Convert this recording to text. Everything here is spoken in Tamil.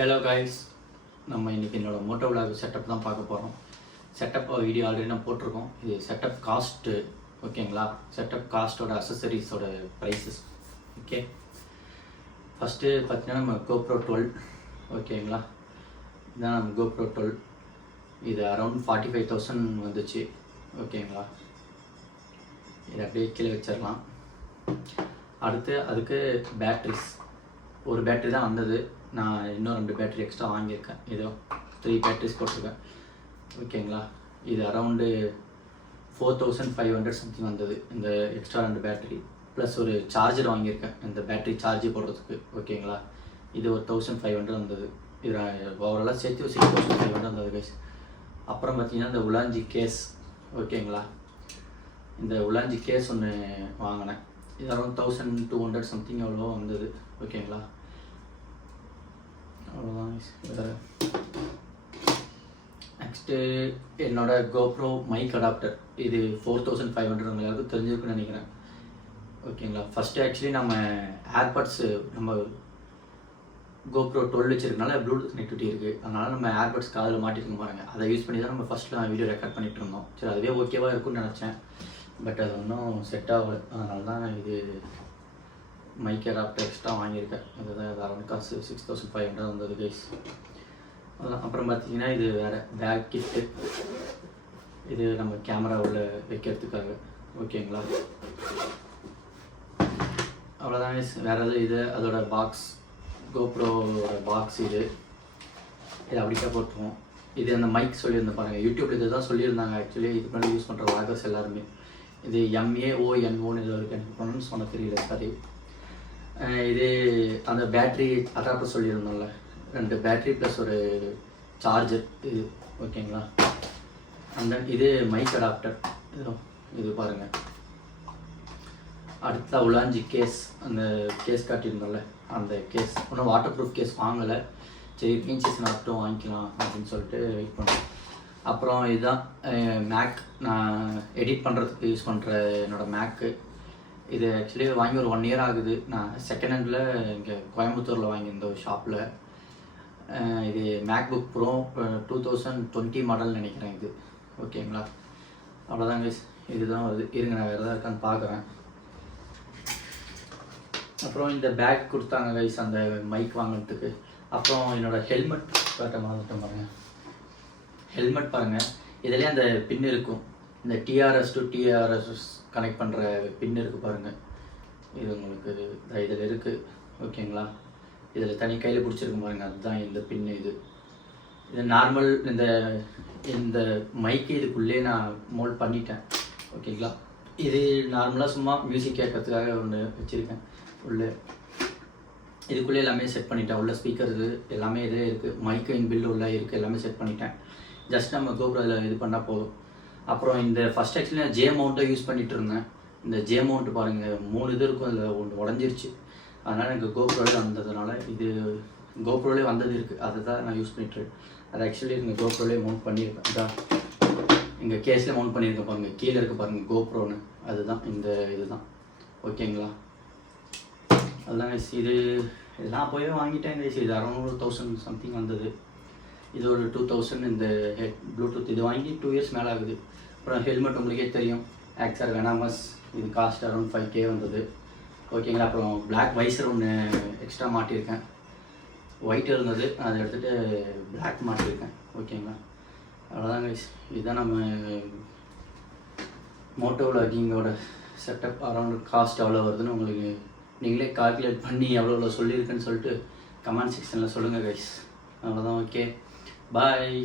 ஹலோ கைஸ், நம்ம இன்றைக்கி என்னோடய மோட்டோ விளாக் செட்டப் தான் பார்க்க போகிறோம். செட்டப் வீடியோ ஆல்ரெடி நான் போட்டிருக்கோம். இது செட்டப் காஸ்ட்டு, ஓகேங்களா? செட்டப் காஸ்ட்டோட அக்சசரிஸோட ப்ரைஸஸ். ஓகே, ஃபஸ்ட்டு பார்த்தீங்கன்னா நம்ம GoPro 12, ஓகேங்களா? இதுதான் நம்ம GoPro 12. இது அரௌண்ட் 45,000 வந்துச்சு, ஓகேங்களா? இதை அப்படியே கீழே வச்சிடலாம். அடுத்து அதுக்கு பேட்ரிஸ், ஒரு பேட்ரி தான் வந்தது. நான் இன்னும் 2 பேட்ரி எக்ஸ்ட்ரா வாங்கியிருக்கேன். ஏதோ 3 பேட்ரிஸ் போட்டிருக்கேன், ஓகேங்களா? இது அரௌண்டு 4,500 சம்திங் வந்தது இந்த எக்ஸ்ட்ரா 2 பேட்ரி. ப்ளஸ் ஒரு சார்ஜர் வாங்கியிருக்கேன் இந்த பேட்ரி சார்ஜ் போடுறதுக்கு, ஓகேங்களா? இது ஒரு 1,500 வந்தது. இது ஓவராலாக சேர்த்து ஒரு 6,500 வந்தது கைஸ். அப்புறம் பார்த்தீங்கன்னா இந்த உலாஞ்சி கேஸ், ஓகேங்களா? இந்த உலாஞ்சி கேஸ் ஒன்று வாங்கினேன். இது அரௌண்ட் 1,200 சம்திங் எவ்வளோ வந்தது, ஓகேங்களா? அவ்வளோதான். நெக்ஸ்ட்டு என்னோட GoPro மைக் அடாப்டர். இது 4,500 உங்களுக்கு தெரிஞ்சிருக்குன்னு நினைக்கிறேன், ஓகேங்களா? ஃபஸ்ட்டு ஆக்சுவலி நம்ம ஏர்பட்ஸு, நம்ம GoPro 12 வச்சுருக்கனால ப்ளூடூத் கனெக்டிவிட்டி இருக்குது. அதனால் நம்ம ஏர்பட்ஸ் காதில் மாட்டிருக்க பாருங்க. அதை யூஸ் பண்ணி தான் நம்ம ஃபஸ்ட்டில் வீடியோ ரெக்கார்ட் பண்ணிகிட்டு இருந்தோம். சரி, அதுவே ஓகேவாக இருக்குன்னு நினச்சேன். பட் அது ஒன்றும் செட் ஆகலை. அதனால தான் இது மைக் அடாப்டர் எக்ஸ்ட்ரா வாங்கியிருக்கேன். இதுதான் இது அரௌண்ட் காசு 6,500 வந்தது கைஸ். அப்புறம் பார்த்தீங்கன்னா இது வேறு பேக் கிட்டு. இது நம்ம கேமரா உள்ள வைக்கிறதுக்காக, ஓகேங்களா? அவ்வளோதான் கைஸ். வேறு எதுவும் இது அதோட பாக்ஸ், GoProவோட பாக்ஸ். இது அப்படிக்கா போட்டுருவோம். இது அந்த மைக் சொல்லியிருந்தேன் பாருங்கள், யூடியூப்பில் இது தான் சொல்லியிருந்தாங்க. ஆக்சுவலி இது மாதிரி யூஸ் பண்ணுற வாகர்ஸ் எல்லாருமே இது MAONOன்னு இது வரைக்கும் எனக்கு ப்ரொனவுன்ஸ் பண்ண தெரியல, சாரி. இது அந்த பேட்ரி அடாப்டர் சொல்லியிருந்தோம்ல, 2 பேட்ரி ப்ளஸ் ஒரு சார்ஜர் இது, ஓகேங்களா? அந்த இது மைக் அடாப்டர். இது பாருங்கள். அடுத்த உலாஞ்சி கேஸ், அந்த கேஸ் காட்டியிருந்தோம்ல, அந்த கேஸ் ஒன்றும் வாட்டர் ப்ரூஃப் கேஸ் வாங்கலை. சரி, பீன்சஸ் மட்டும் வாங்கிக்கலாம் அப்படின்னு சொல்லிட்டு வெயிட் பண்ணேன். அப்புறம் இதுதான் மேக், நான் எடிட் பண்ணுறதுக்கு யூஸ் பண்ணுற என்னோடய மேக்கு. இது ஆக்சுவலி வாங்கி ஒரு 1 இயர் ஆகுது. நான் செகண்ட் ஹேண்டில் இங்கே கோயம்புத்தூரில் வாங்கியிருந்த ஒரு ஷாப்பில். இது MacBook Pro 2020 மாடல் நினைக்கிறேன் இது, ஓகேங்களா? அவ்வளோதான் கைஸ். இதுதான் வருது. இருங்க, நான் வேறு எதாவது இருக்கான்னு பார்க்குறேன். அப்புறம் இந்த பேக் கொடுத்தாங்க கைஸ் அந்த மைக் வாங்கினதுக்கு. அப்புறம் என்னோடய ஹெல்மெட் காட்ட மறந்துட்டேன் பாருங்கள். ஹெல்மெட் பாருங்கள், இதுலேயே அந்த பின் இருக்கும். இந்த TRS to TRS கனெக்ட் பண்ணுற பின் இருக்குது பாருங்கள். இது உங்களுக்கு இதில் இருக்குது, ஓகேங்களா? இதில் தனி கையில் பிடிச்சிருக்கு பாருங்கள், அதுதான் இந்த பின்னு. இது நார்மல் இந்த மைக்கு இதுக்குள்ளே நான் மோல்ட் பண்ணிட்டேன், ஓகேங்களா? இது நார்மலாக சும்மா மியூசிக் கேட்கறதுக்காக ஒன்று வச்சுருக்கேன் உள்ளே. இதுக்குள்ளே எல்லாமே செட் பண்ணிட்டேன். உள்ள ஸ்பீக்கர் இது எல்லாமே இதே இருக்குது. மைக்கு இன்பில்ட் உள்ள இருக்குது, எல்லாமே செட் பண்ணிட்டேன். ஜஸ்ட் நம்ம GoPro இது பண்ணால் போதும். அப்புறம் இந்த ஃபஸ்ட் ஆக்சுவலி நான் J மவுண்ட்டை யூஸ் பண்ணிகிட்டு இருந்தேன். இந்த J மவுண்ட் பாருங்கள், 3 இது இருக்கும், அதில் ஒன்று உடஞ்சிருச்சு. அதனால் எனக்கு GoProலே வந்ததுனால இது GoProலே வந்தது இருக்குது, அதை தான் நான் யூஸ் பண்ணிட்டுருக்கேன். அது ஆக்சுவலி இந்த GoProலே மவுண்ட் பண்ணியிருக்கேன். அதான் இங்கே கேஸில் மவுண்ட் பண்ணியிருக்கேன் பாருங்கள், கீழே இருக்க பாருங்கள் GoProன்னு. அதுதான் இந்த இதுதான், ஓகேங்களா? அதுதான் இதெல்லாம் அப்போவே வாங்கிட்டேன் கைஸ். இது அரௌண்ட் 1,000 சம்திங் வந்தது. இது ஒரு 2,000. இந்த ப்ளூடூத் இது வாங்கி 2 இயர்ஸ் மேலே ஆகுது. அப்புறம் ஹெல்மெட் உங்களுக்கே தெரியும், ஆக்சர் வெனாமஸ். இது காஸ்ட் அரௌண்ட் 5K வந்தது, ஓகேங்களா? அப்புறம் பிளாக் வைசர் ஒன்று எக்ஸ்ட்ரா மாட்டியிருக்கேன். ஒயிட் இருந்தது, அதை எடுத்துகிட்டு பிளாக் மாட்டியிருக்கேன், ஓகேங்களா? அவ்வளோதான் கைஸ். இதுதான் நம்ம மோட்டோ விளாகிங்கோட செட்டப். அரௌண்ட் காஸ்ட் எவ்வளோ வருதுன்னு உங்களுக்கு நீங்களே கால்குலேட் பண்ணி எவ்வளோ சொல்லியிருக்குன்னு சொல்லிட்டு கமெண்ட் செக்ஷனில் சொல்லுங்கள் கைஸ். அவ்வளோதான், ஓகே, பாய்.